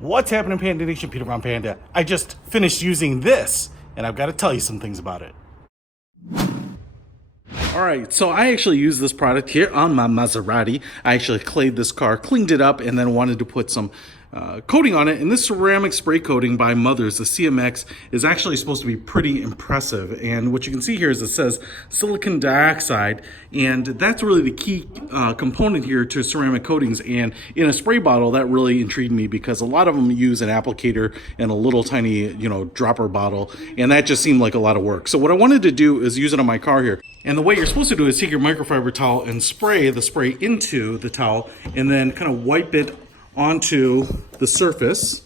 What's happening, Panda Nation? Peter from Panda. I just finished using this, and I've got to tell you some things about it. All right, so I actually used this product here on my Maserati. I actually clayed this car, cleaned it up, and then wanted to put some coating on it. And this ceramic spray coating by Mothers, the CMX, is actually supposed to be pretty impressive. And what you can see here is it says silicon dioxide, and that's really the key component here to ceramic coatings. And in a spray bottle, that really intrigued me because a lot of them use an applicator and a little tiny, dropper bottle, and that just seemed like a lot of work. So what I wanted to do is use it on my car here. And the way you're supposed to do it is take your microfiber towel and spray the spray into the towel, and then kind of wipe it onto the surface,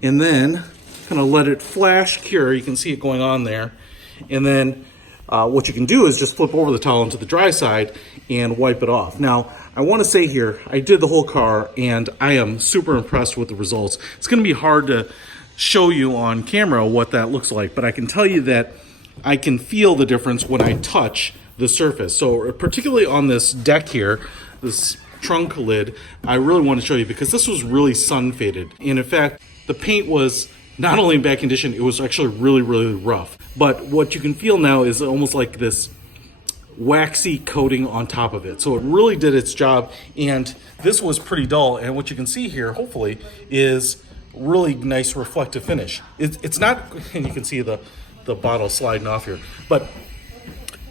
and then kind of let it flash cure. You can see it going on there. And then what you can do is just flip over the towel onto the dry side and wipe it off. Now, I want to say here, I did the whole car and I am super impressed with the results. It's going to be hard to show you on camera what that looks like, but I can tell you that I can feel the difference when I touch the surface. So particularly on this deck here, this trunk lid, I really want to show you because this was really sun faded. And in fact, the paint was not only in bad condition, it was actually really, really rough. But what you can feel now is almost like this waxy coating on top of it. So it really did its job, and this was pretty dull. And what you can see here, hopefully, is really nice reflective finish. It's not, and you can see the bottle sliding off here, but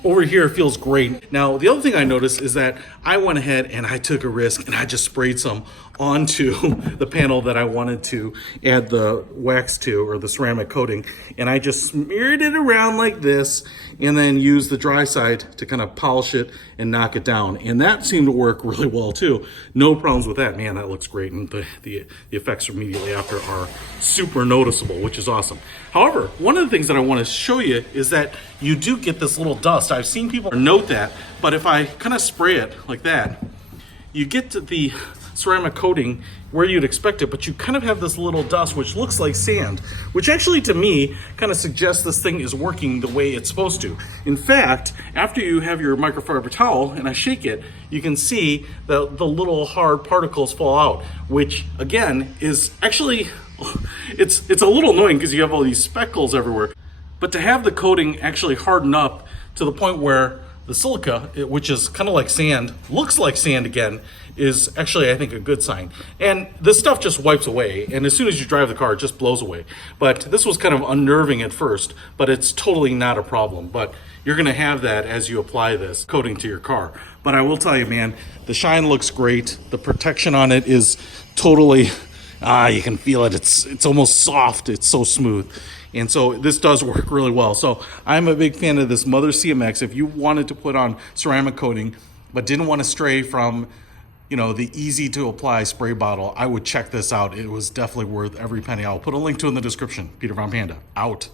over here it feels great. Now, the other thing I noticed is that I went ahead and I took a risk and I just sprayed some onto the panel that I wanted to add the wax to, or the ceramic coating, and I just smeared it around like this and then used the dry side to kind of polish it and knock it down. And that seemed to work really well too. No problems with that. Man, that looks great, and the effects immediately after are super noticeable, which is awesome. However, one of the things that I want to show you is that you do get this little dust. I've seen people note that, but if I kind of spray it like that, you get to the ceramic coating where you'd expect it, but you kind of have this little dust which looks like sand, which actually to me kind of suggests this thing is working the way it's supposed to. In fact, after you have your microfiber towel and I shake it, you can see the little hard particles fall out, which again is actually, it's a little annoying because you have all these speckles everywhere. But to have the coating actually harden up to the point where the silica, which is kind of like sand, looks like sand again, is actually, I think, a good sign. And this stuff just wipes away, and as soon as you drive the car, it just blows away. But this was kind of unnerving at first, but it's totally not a problem. But you're gonna have that as you apply this coating to your car. But I will tell you, man, the shine looks great. The protection on it is totally, you can feel it. It's almost soft. It's so smooth. And so this does work really well. So I'm a big fan of this Mothers CMX. If you wanted to put on ceramic coating, but didn't want to stray from, the easy to apply spray bottle, I would check this out. It was definitely worth every penny. I'll put a link to it in the description. Peter from Panda, out.